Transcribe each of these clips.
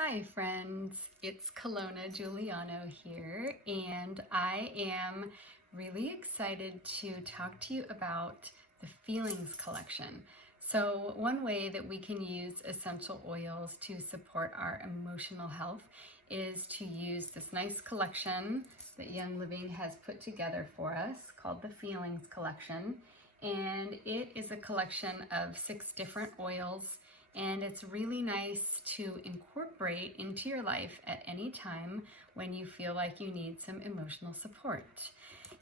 Hi friends, it's Kelowna Giuliano here, and I am really excited to talk to you about the Feelings Collection. So one way that we can use essential oils to support our emotional health is to use this nice collection that Young Living has put together for us called the Feelings Collection. And it is a collection of 6 different oils, and it's really nice to incorporate into your life at any time when you feel like you need some emotional support.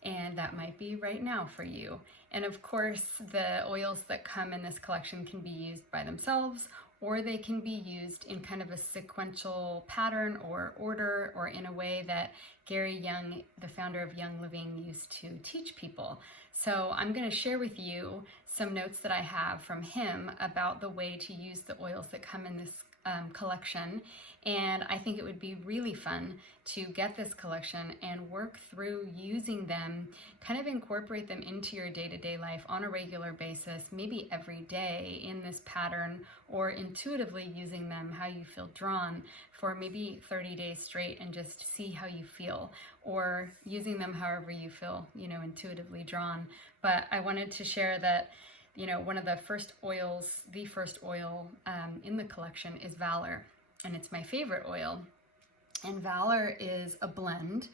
And that might be right now for you. And of course, the oils that come in this collection can be used by themselves, or they can be used in kind of a sequential pattern or order, or in a way that Gary Young, the founder of Young Living, used to teach people. So I'm going to share with you some notes that I have from him about the way to use the oils that come in this collection. And I think it would be really fun to get this collection and work through using them, kind of incorporate them into your day-to-day life on a regular basis, maybe every day in this pattern, or intuitively using them how you feel drawn for maybe 30 days straight and just see how you feel, or using them however you feel, intuitively drawn. But I wanted to share that one of the first oils, the first oil in the collection is Valor, and it's my favorite oil. And Valor is a blend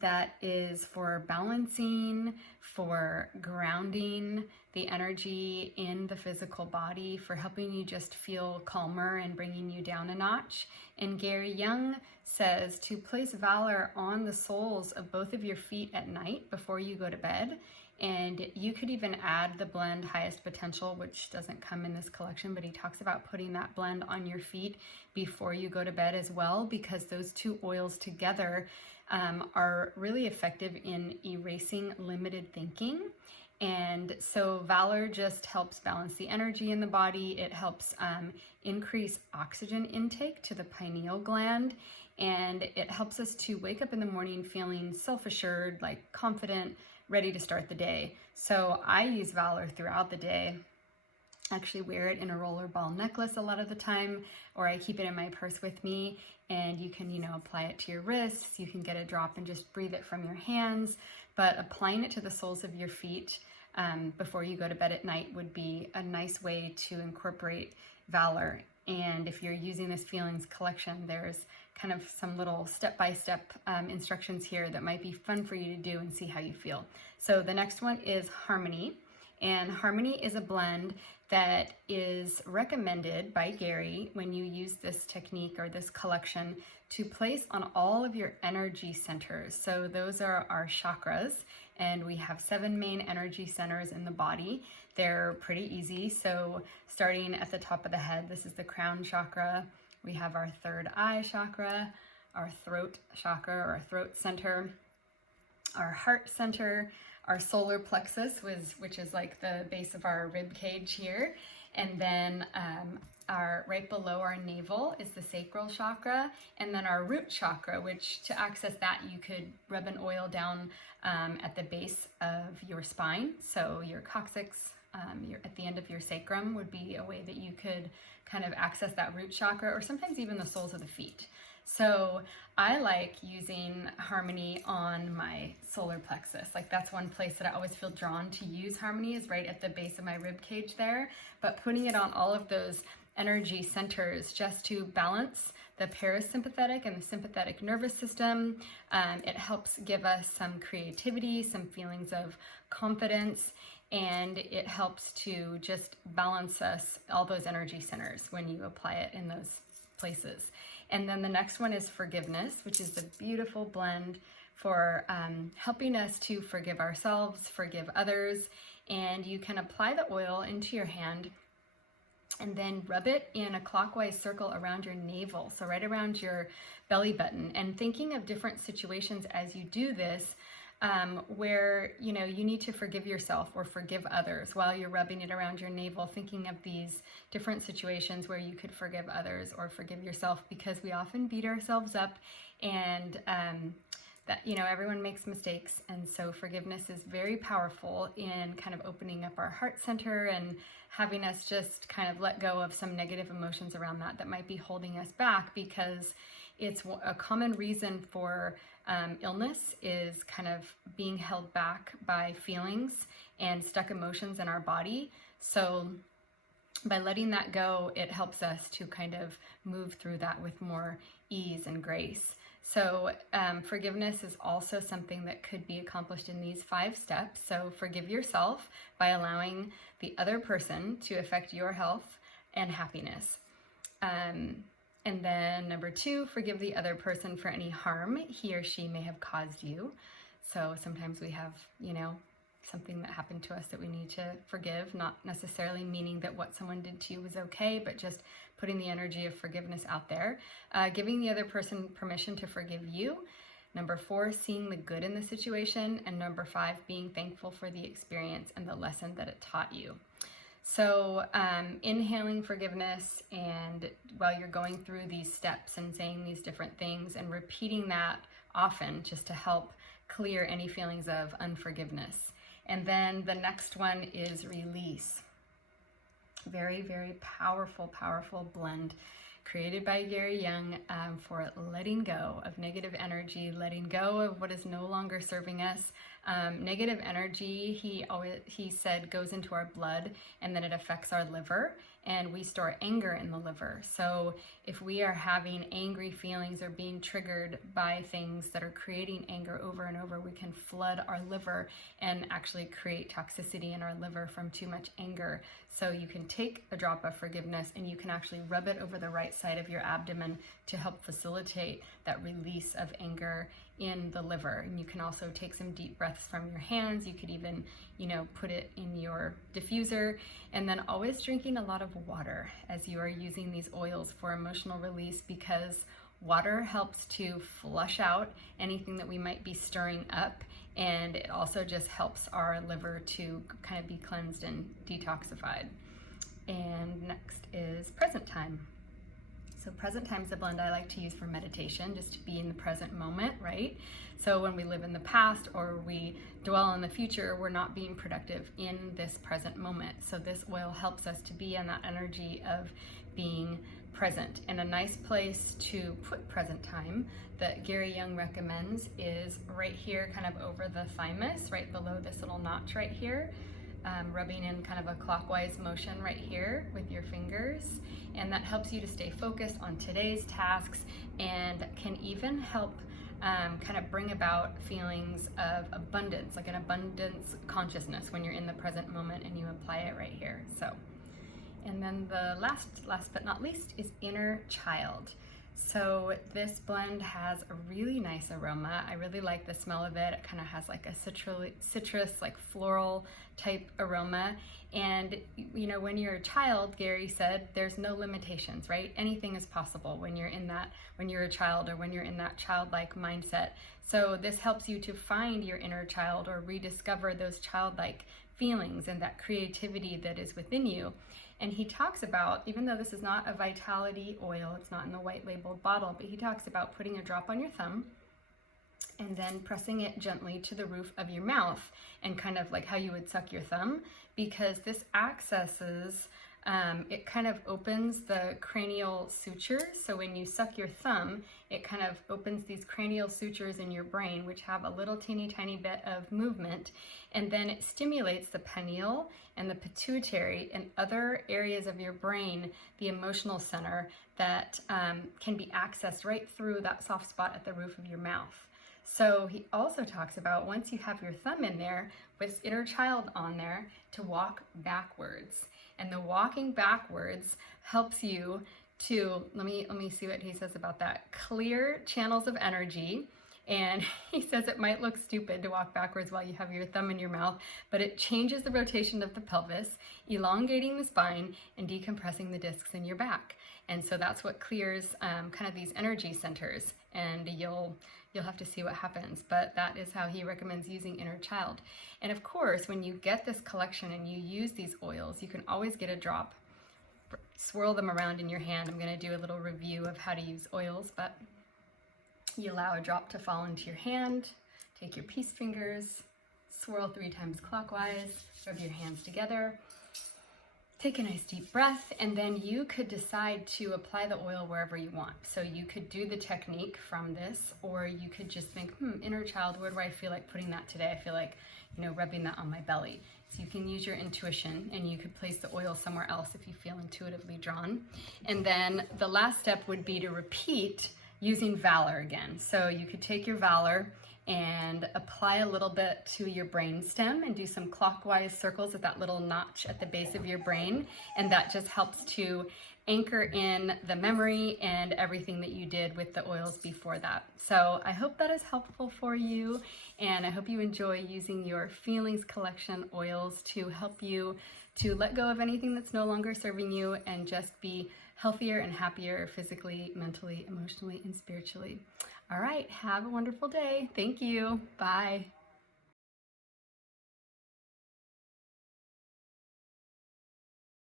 that is for balancing, for grounding the energy in the physical body, for helping you just feel calmer and bringing you down a notch. And Gary Young says to place Valor on the soles of both of your feet at night before you go to bed. And you could even add the blend Highest Potential, which doesn't come in this collection, but he talks about putting that blend on your feet before you go to bed as well, because those two oils together are really effective in erasing limited thinking. And so Valor just helps balance the energy in the body. It helps increase oxygen intake to the pineal gland. And it helps us to wake up in the morning feeling self-assured, like confident, ready to start the day. So I use Valor throughout the day. I actually wear it in a roller ball necklace a lot of the time, or I keep it in my purse with me, and you can, apply it to your wrists. You can get a drop and just breathe it from your hands, but applying it to the soles of your feet before you go to bed at night would be a nice way to incorporate Valor. And if you're using this Feelings collection, there's kind of some little step-by-step instructions here that might be fun for you to do and see how you feel. So the next one is Harmony. And Harmony is a blend that is recommended by Gary when you use this technique or this collection to place on all of your energy centers. So those are our chakras, and we have 7 main energy centers in the body. They're pretty easy. So starting at the top of the head, this is the crown chakra. We have our third eye chakra, our throat chakra, or our throat center, our heart center, our solar plexus, which is like the base of our rib cage here. And then our right below our navel is the sacral chakra, and then our root chakra, which to access that you could rub an oil down at the base of your spine. So your coccyx, at the end of your sacrum would be a way that you could kind of access that root chakra, or sometimes even the soles of the feet. So I like using Harmony on my solar plexus. Like, that's one place that I always feel drawn to use Harmony, is right at the base of my rib cage there. But putting it on all of those energy centers just to balance the parasympathetic and the sympathetic nervous system. It helps give us some creativity, some feelings of confidence, and it helps to just balance us, all those energy centers, when you apply it in those places. And then the next one is Forgiveness, which is the beautiful blend for helping us to forgive ourselves, forgive others. And you can apply the oil into your hand and then rub it in a clockwise circle around your navel, so right around your belly button, and thinking of different situations as you do this where you need to forgive yourself or forgive others while you're rubbing it around your navel, thinking of these different situations where you could forgive others or forgive yourself, because we often beat ourselves up and that, everyone makes mistakes. And so forgiveness is very powerful in kind of opening up our heart center and having us just kind of let go of some negative emotions around that might be holding us back, because it's a common reason for illness is kind of being held back by feelings and stuck emotions in our body. So by letting that go, it helps us to kind of move through that with more ease and grace. So forgiveness is also something that could be accomplished in these 5 steps. So forgive yourself by allowing the other person to affect your health and happiness. And then number 2, forgive the other person for any harm he or she may have caused you. So sometimes we have, something that happened to us that we need to forgive, not necessarily meaning that what someone did to you was okay, but just putting the energy of forgiveness out there. Giving the other person permission to forgive you. Number 4, seeing the good in the situation. And number 5, being thankful for the experience and the lesson that it taught you. So inhaling forgiveness, and while you're going through these steps and saying these different things and repeating that often, just to help clear any feelings of unforgiveness. And then the next one is release. Very, very powerful, powerful blend created by Gary Young for letting go of negative energy, letting go of what is no longer serving us. Negative energy, he said, goes into our blood, and then it affects our liver, and we store anger in the liver. So if we are having angry feelings or being triggered by things that are creating anger over and over, we can flood our liver and actually create toxicity in our liver from too much anger. So you can take a drop of forgiveness and you can actually rub it over the right side of your abdomen to help facilitate that release of anger in the liver. And you can also take some deep breaths from your hands. You could even, put it in your diffuser, and then always drinking a lot of water as you are using these oils for emotional release, because water helps to flush out anything that we might be stirring up, and it also just helps our liver to kind of be cleansed and detoxified. And next is present time. So present time is a blend I like to use for meditation, just to be in the present moment, right? So when we live in the past or we dwell on the future, we're not being productive in this present moment. So this oil helps us to be in that energy of being present. And a nice place to put present time that Gary Young recommends is right here, kind of over the thymus, right below this little notch right here. Rubbing in kind of a clockwise motion right here with your fingers, and that helps you to stay focused on today's tasks, and can even help kind of bring about feelings of abundance, like an abundance consciousness when you're in the present moment and you apply it right here. So, and then the last but not least is inner child. So this blend has a really nice aroma. I really like the smell of it. It kind of has like a citrus, like floral type aroma. And when you're a child, Gary said, there's no limitations, right? Anything is possible when you're a child, or when you're in that childlike mindset. So this helps you to find your inner child, or rediscover those childlike feelings and that creativity that is within you. And he talks about, even though this is not a vitality oil, it's not in the white labeled bottle, but he talks about putting a drop on your thumb and then pressing it gently to the roof of your mouth, and kind of like how you would suck your thumb, because this accesses, it kind of opens the cranial sutures. So when you suck your thumb, it kind of opens these cranial sutures in your brain, which have a little teeny tiny bit of movement, and then it stimulates the pineal and the pituitary and other areas of your brain, the emotional center, that can be accessed right through that soft spot at the roof of your mouth. So he also talks about, once you have your thumb in there with inner child on there, to walk backwards. And the walking backwards helps you to, let me see what he says about that, clear channels of energy. And he says it might look stupid to walk backwards while you have your thumb in your mouth, but it changes the rotation of the pelvis, elongating the spine and decompressing the discs in your back. And so that's what clears kind of these energy centers, and you'll have to see what happens, but that is how he recommends using inner child. And of course, when you get this collection and you use these oils, you can always get a drop, swirl them around in your hand. I'm going to do a little review of how to use oils, but You allow a drop to fall into your hand. Take your peace fingers, swirl 3 times clockwise, rub your hands together. Take a nice deep breath, and then you could decide to apply the oil wherever you want. So you could do the technique from this, or you could just think, inner child, where do I feel like putting that today? I feel like, rubbing that on my belly. So you can use your intuition, and you could place the oil somewhere else if you feel intuitively drawn. And then the last step would be to repeat using Valor again. So you could take your Valor and apply a little bit to your brain stem and do some clockwise circles at that little notch at the base of your brain, and that just helps to anchor in the memory and everything that you did with the oils before that. So I hope that is helpful for you, and I hope you enjoy using your feelings collection oils to help you to let go of anything that's no longer serving you and just be healthier and happier physically, mentally, emotionally, and spiritually. All right, have a wonderful day. Thank you. Bye.